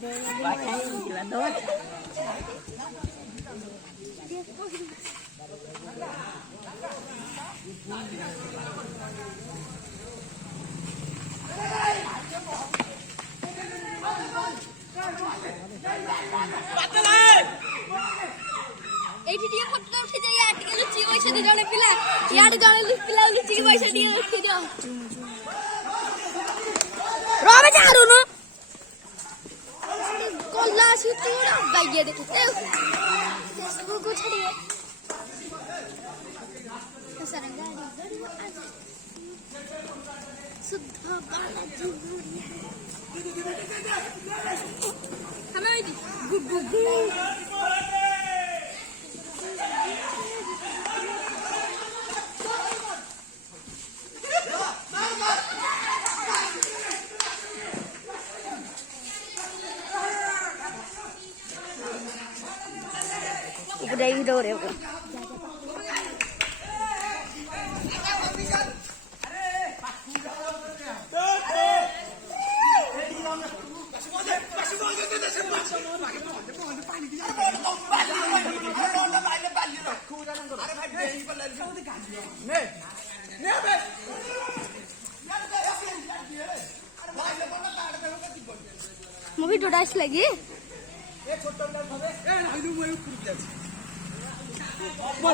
ଏଇଠି ଟିକେ ଫଟୋ ଉଠେଇ ଦେଇ ୟା ଟିକେ ଲୁଚି ବଇଛନ୍ତି ଜଣେ ପିଲା ଇଆଡେ ଜଣେ ପିଲା ଲୁଚିକି ବଇଛନ୍ତି ଟିକେ ଉଠେଇ ଦିଅ ରବେ ଚାରୁନ କଲା ଆସି ତୁ ଗାଇଏ ଦେଖି ଫେସବୁକ କୁ ଛାଡିବେ शुद्ध बालाजी हमें भी गुगु udah video deh मूवी डोडास लगी बोल